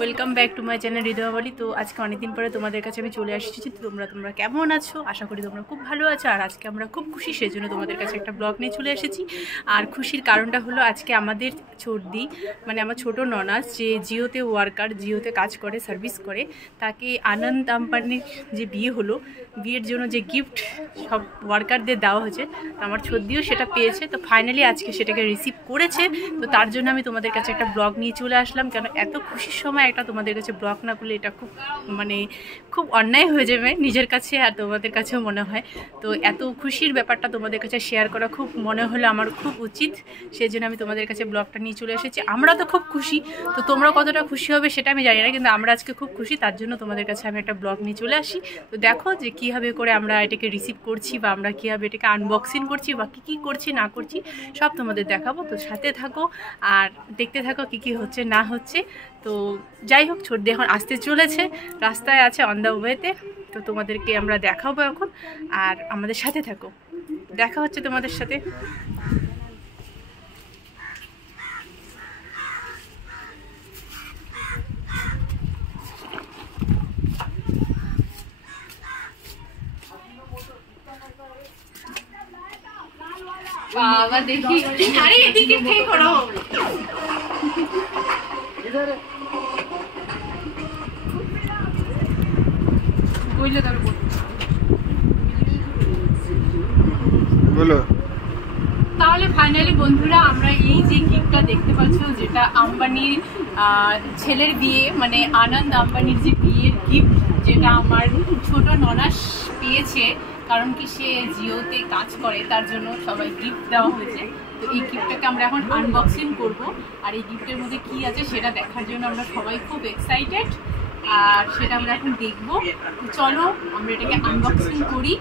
Welcome back to my channel Hridayavali. तो आज के अनेक दिन पर तुम्हारे काছে আমি চলে আসছি। তোমরা কেমন আছো? আশা করি তোমরা খুব ভালো আছো। আর আজকে আমরা খুব খুশি, সেজন্য তোমাদের কাছে একটা ব্লগ নিয়ে চলে এসেছি। আর খুশির কারণটা হলো আজকে আমাদের ছোটদি, মানে আমার ছোট ননাস, যে জিওতে ওয়ার্কার, জিওতে কাজ করে, সার্ভিস করে, তাকে আনন্দ আম্বানির যে বিয়ে হলো, বিয়ের জন্য যে গিফট সব ওয়ার্কারদের দেওয়া হয়েছে, আমার ছোটদিও সেটা পেয়েছে। তো ফাইনালি আজকে সেটাকে রিসিভ করেছে। তো তার জন্য আমি তোমাদের কাছে একটা ব্লগ নিয়ে চলে আসলাম। কেন এত খুশির সময় একটা তোমাদের কাছে ব্লগ না করলে এটা খুব অন্যায় হয়ে যাবে নিজের কাছে, আর তোমাদের কাছেও মনে হয়। তো এত খুশির ব্যাপারটা তোমাদের কাছে শেয়ার করা খুব মনে হলো আমার খুব উচিত, সেই জন্য আমি তোমাদের কাছে ব্লগটা নিয়ে চলে এসেছি। আমরা তো খুব খুশি, তো তোমরা কতটা খুশি হবে সেটা আমি জানি না, কিন্তু আমরা আজকে খুব খুশি, তার জন্য তোমাদের কাছে আমি একটা ব্লগ নিয়ে চলে আসি। তো দেখো যে কীভাবে করে আমরা এটাকে রিসিভ করছি, বা আমরা কীভাবে এটাকে আনবক্সিং করছি, বা কী করছি না করছি সব তোমাদের দেখাবো। তো সাথে থাকো আর দেখতে থাকো কী হচ্ছে না হচ্ছে। তো যাই হোক, ছোটদি এখন আসতে চলেছে, রাস্তায় আছে, অন দ্য ওয়েতে। তো তোমাদেরকে আমরা দেখাবো এখন, আর আমাদের সাথে থাকো, দেখা হচ্ছে তোমাদের সাথে। বাবা দেখি, আরে এদিকে ঠিক করো। তাহলে ফাইনালি বন্ধুরা, আমরা এই যে গিফটটা দেখতে পাচ্ছ, যেটা আম্বানির ছেলের বিয়ে, মানে আনন্দ আম্বানির যে বিয়ের গিফট, যেটা আমার ছোট ননাস পেয়েছে, কারণ কি সে জিওতে কাজ করে, তার জন্য সবাই গিফট দেওয়া হয়েছে। তো এই গিফটটাকে আমরা এখন আনবক্সিং করব, আর এই গিফটের মধ্যে কি আছে সেটা দেখার জন্য আমরা সবাই খুব এক্সাইটেড, আর সেটা আমরা এখন দেখবো। তো চলো আমরা এটাকে আনবক্সিং করি,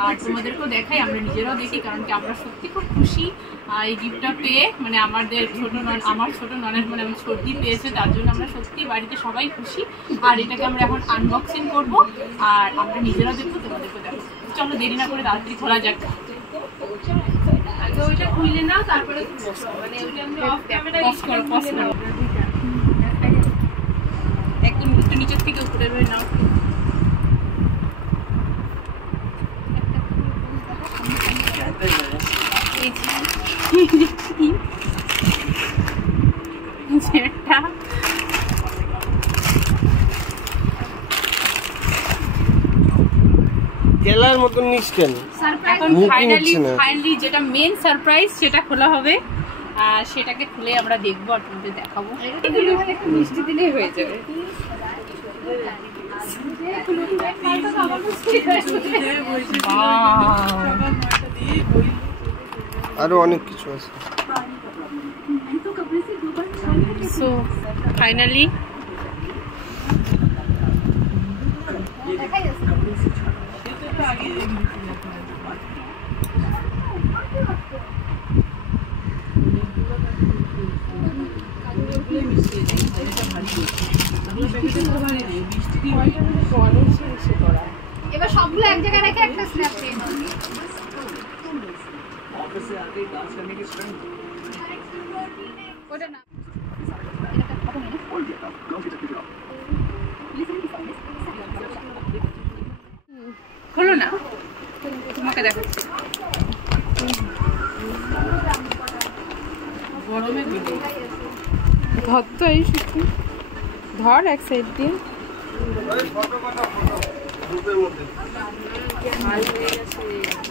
আর তোমাদেরকেও দেখাই, আমরা নিজেরাও দেখি, কারণ কি আমরা সত্যি খুব খুশি এই গিফটটা পেয়ে। মানে আমার ছোট ননের, মানে আমি ছোটদি পেয়েছে, তার জন্য আমরা সত্যি বাড়িতে সবাই খুশি। আর এটাকে আমরা এখন আনবক্সিং করব, আর আমরা নিজেরাও দেখবো, তোমাদেরকেও দেখো। চলো দেরি না করে তাড়াতাড়ি খোলা যাক। আগে ওইটা খুলে নাও, তারপরে মানে ওইটা আমি অফ ক্যামেরা পজ করো। একদম একটু নিচের থেকে উপরে রয়ে নাও। কেলার মতন নিস কেন? এখন ফাইনালি যেটা মেন সারপ্রাইজ সেটা খোলা হবে, আর সেটাকে খুলে আমরা দেখবো আর তোমাদের দেখাবো। মিষ্টি দিলেই হয়ে যাবে। আরো অনেক কিছু আছে। সো ফাইনালি এবার সবগুলো এক জায়গায় রেখে একটা স্ন্যাপ নিয়ে নাও। ওটা না, খোলো না, তোমাকে দেখাচ্ছি। ধর তো, এই শুধু ধর এক সাইড দিয়ে।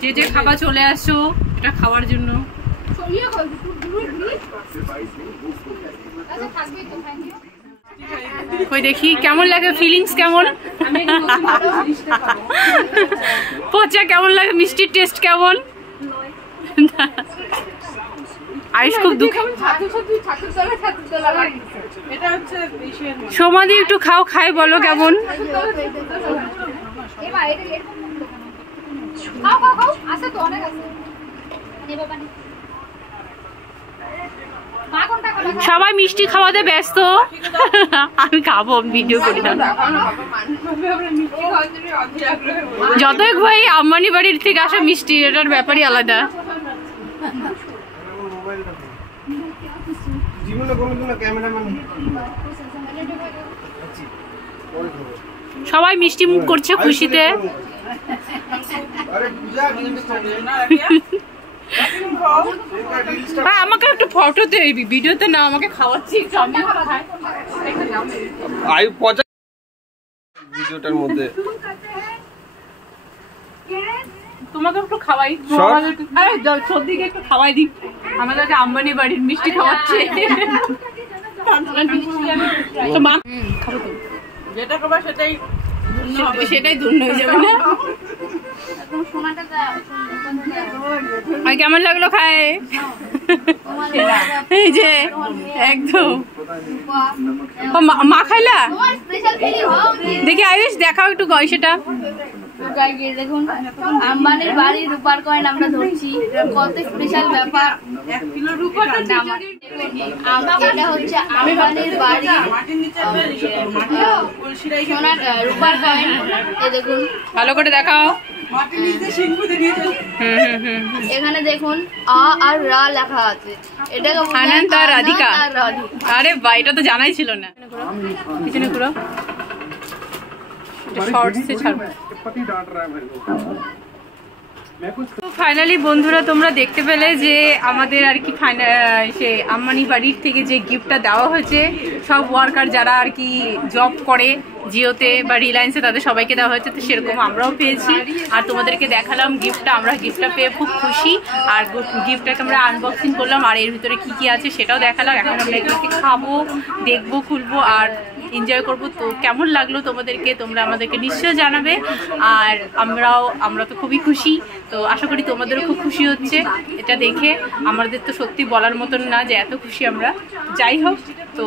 যে যে খাবার চলে আসো এটা খাওয়ার জন্য। ওই দেখি কেমন লাগে, ফিলিংস কেমন, পচা কেমন লাগে, মিষ্টির টেস্ট কেমন। আইস খুব দুঃখ। সমাধি একটু খাও, খাই বলো কেমন। সবাই মিষ্টি খাওয়াতে ব্যস্ত। আমি খাবো, ভিডিও করি না। যতই ভাই আম্বানি বাড়ির থেকে আসা মিষ্টি, এটার ব্যাপারই আলাদা। সবাই মিষ্টি মুখ করছে খুশিতে। আমাকে একটু ফটোতে, ভিডিওতে না, আমাকে খাওয়াচ্ছি ভিডিওটার মধ্যে। তোমাকে একটু খাওয়াই, সর্দিকে একটু খাওয়াই দিই। আমাদের আম্বানি বাড়ির মিষ্টি খাওয়াচ্ছে। খাবো তো, যেটা খাবার সেটাই ধন্য হয়ে যাবে না? কেমন লাগলো খায়? এই যে একদম মা খাইলা, দেখি আয়ুষ দেখাও একটু সেটা। দেখুন আম্বানির বাড়ি রূপার কয়েন আমরা ধরছি, কত স্পেশাল ব্যাপার। এটা হচ্ছে আম্বানির বাড়ি সোনার রূপার কয়েন। দেখুন ভালো করে দেখাও। এখানে দেখুন আ আর রা লেখা আছে, এটাকে আনন্দ আর রাধিকা। আরে ভাই, এটা তো জানাই ছিল না। পিছনে ঘুরো, শর্টসে ছাড়বো। ফাইনালি বন্ধুরা, তোমরা দেখতে পেলে যে আমাদের আর কি সে আম্বানি বাড়ির থেকে যে গিফটটা দেওয়া হয়েছে, সব ওয়ার্কার যারা আর কি জব করে জিওতে বা রিলায়েন্সে, তাদের সবাইকে দেওয়া হয়েছে। তো সেরকম আমরাও পেয়েছি, আর তোমাদেরকে দেখালাম গিফটটা। আমরা গিফটটা পেয়ে খুব খুশি, আর গিফটটাকে আমরা আনবক্সিং করলাম, আর এর ভিতরে কি কি আছে সেটাও দেখালাম। এখন আমরা এগুলোকে খাবো, দেখবো, খুলবো আর এনজয় করবো। তো কেমন লাগলো তোমাদেরকে, তোমরা আমাদেরকে নিশ্চয়ই জানাবে। আর আমরা তো খুবই খুশি, তো আশা করি তোমাদেরও খুব খুশি হচ্ছে এটা দেখে। আমাদের তো সত্যি বলার মতন না যে এত খুশি আমরা। যাই হোক, তো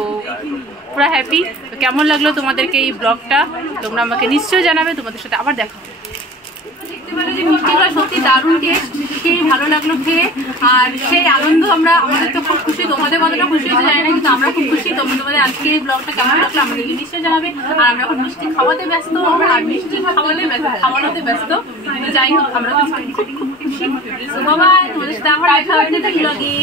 পুরো হ্যাপি। তো কেমন লাগলো তোমাদেরকে এই ব্লগটা, তোমরা আমাকে নিশ্চয়ই জানাবে। তোমাদের সাথে আবার দেখা হবে। মিষ্টিগুলো সত্যি দারুণ টেস্ট, সেই ভালো লাগলো খেয়ে, আর সেই আনন্দ আমাদের তো খুব খুশি। তোমাদের কতটা খুশি হতে জানি না, কিন্তু আমরা খুব খুশি। তোমাদের আজকে এই ব্লগটা কেমন লাগলো আমাদেরকে নিশ্চয়ই জানাবে। আর আমরা এখন মিষ্টি খাওয়াতে ব্যস্ত, আর মিষ্টি খাওয়ানোতে ব্যস্ত। যাই হোক, আমরা তো খুব খুশি। বাবা, তোমাদের সাথে আবার দেখা হবে ব্লগে।